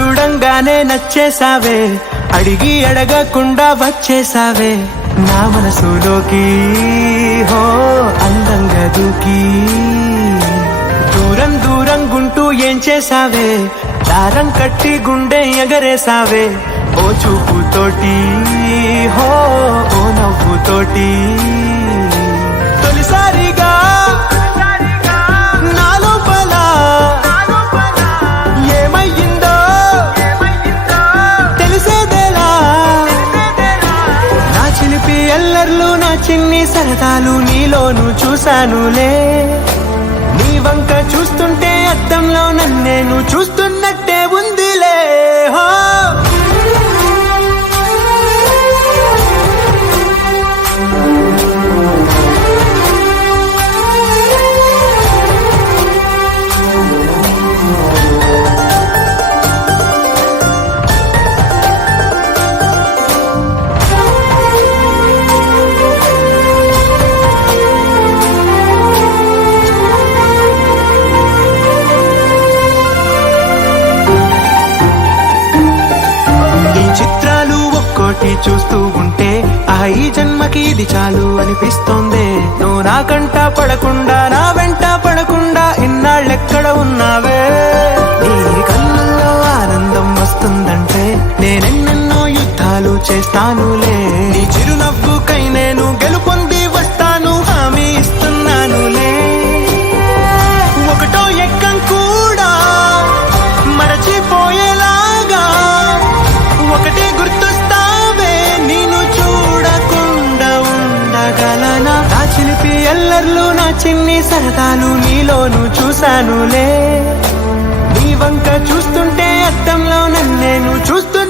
చూడంగానే నచ్చేసావే, అడిగి అడగకుండా వచ్చేసావే నా మనసులోకి. హో అందంగా దూకి దూరం దూరం గుంటూ ఏం చేసావే, దారం కట్టి గుండె ఎగరేసావే ఓ చూపుతోటి. హో ఓ నవ్వుతోటి తొలిసారిగా నా లోపల ఏమయ్యిందో తెలిసేదేలా. నా చిలిపి ఎల్లర్లు నా చిన్ని సరదాలు నీలోను చూశానులే. నీ వంక చూస్తుంటే అద్దంలో నన్నేను చూస్తున్నట్టే ఉందిలే. హో చిత్రాలు ఒక్కోటి చూస్తూ ఉంటే ఈ జన్మకి ఇది చాలు అనిపిస్తోంది. నువ్వు నా కంట పడకుండా నా వెంట పడకుండా ఇన్నాళ్ళెక్కడ ఉన్నావే. నీ కళ్ళల్లో ఆనందం వస్తుందంటే నేనెన్నెన్నో యుద్ధాలు చేస్తానులే. నీ చిరునవ్వుకై నేను గెలుపొంది వస్తాను హామీ ఇస్తున్నానులే. ఒకటో ఎక్కం కూడా మరచిపోయేలాగా ఒకటే గుర్తొస్తావే, నేను చూడకుండా ఉండగలనా. నా చిలిపి ఎల్లర్లు నా చిన్ని సరదాలు నీలోను చూశానులే. నీ వంక చూస్తుంటే అద్దంలో నన్నేను చూస్తున్నా.